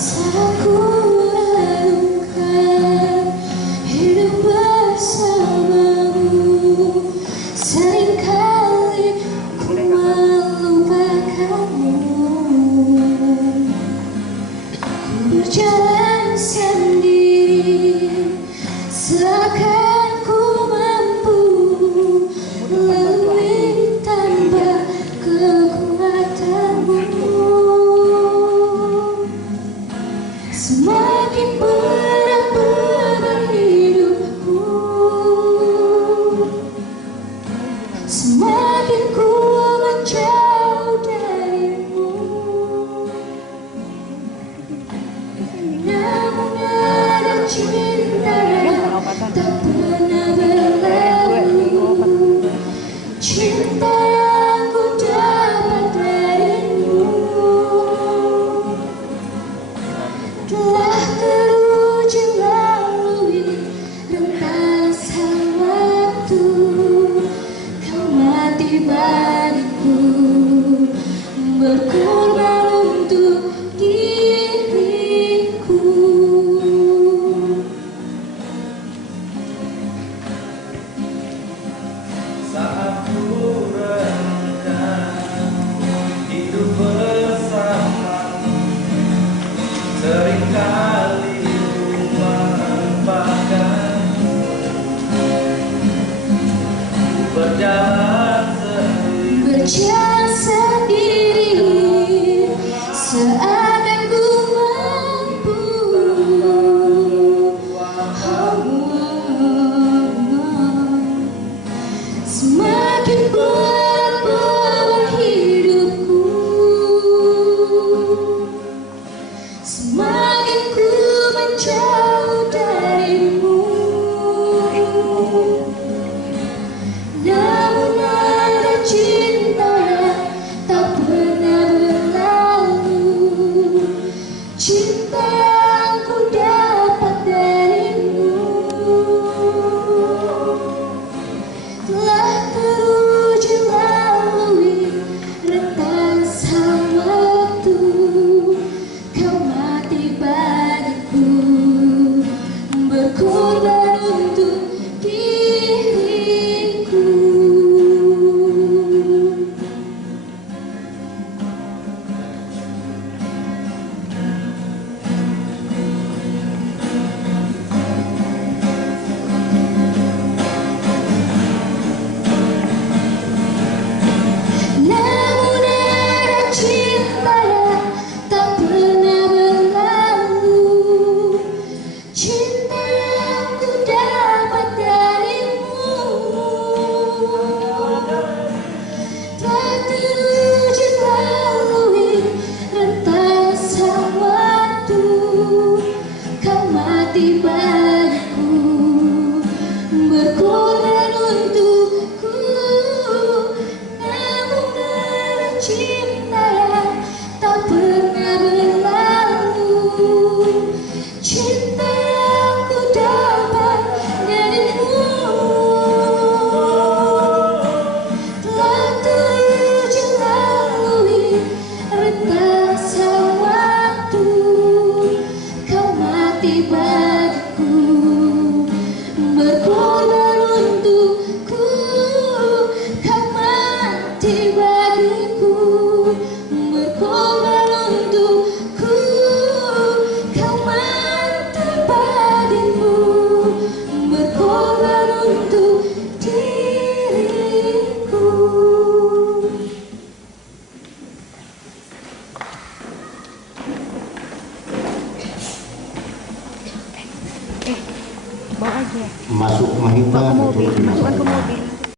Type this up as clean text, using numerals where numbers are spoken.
Saat ku renungkan hidup bersamamu, seringkali ku melupakanmu. Ku berjalan sendiri, seakan ku mampu lalui tanpa kekuatanmu. Semakin berat beban hidupku, semakin ku menjauh darimu. Namun ada cinta tak pernah berlalu, cinta yang ku dapat darimu. Telah teruji lalui rentasan waktu, kau mati bagiku, berkorban untuk diriku. Saat ku renungkan hidup bersamamu, seringkali ku melupakanmu. Ku Berjalan sendiri, seakan ku mampu. Semakin berat beban hidupku, semakin ku menjauh darimu. Namun ada cinta yang tak pernah berlalu, cinta yang ku dapat darimu. Telah teruji lalui rentasan waktu, kau mati bagiku, berkorban untuk diriku. Namun ada cinta yang tak pernah berlalu, cinta yang ku dapat darimu. Telah teruji lalui rentasan waktu, kau mati bagiku, berkorban untukku. Namun ada cinta yang tak pernah berlalu, cinta yang ku dapat darimu. Telah teruji lalui rentasan waktu, kau mati bagiku, berkorban untukku. Kau mati bagiku, berkorban untukku. Kau mati bagiku, berkorban untuk diriku. Bawa aja. Masuk Mahita, Masukkan ke mobil.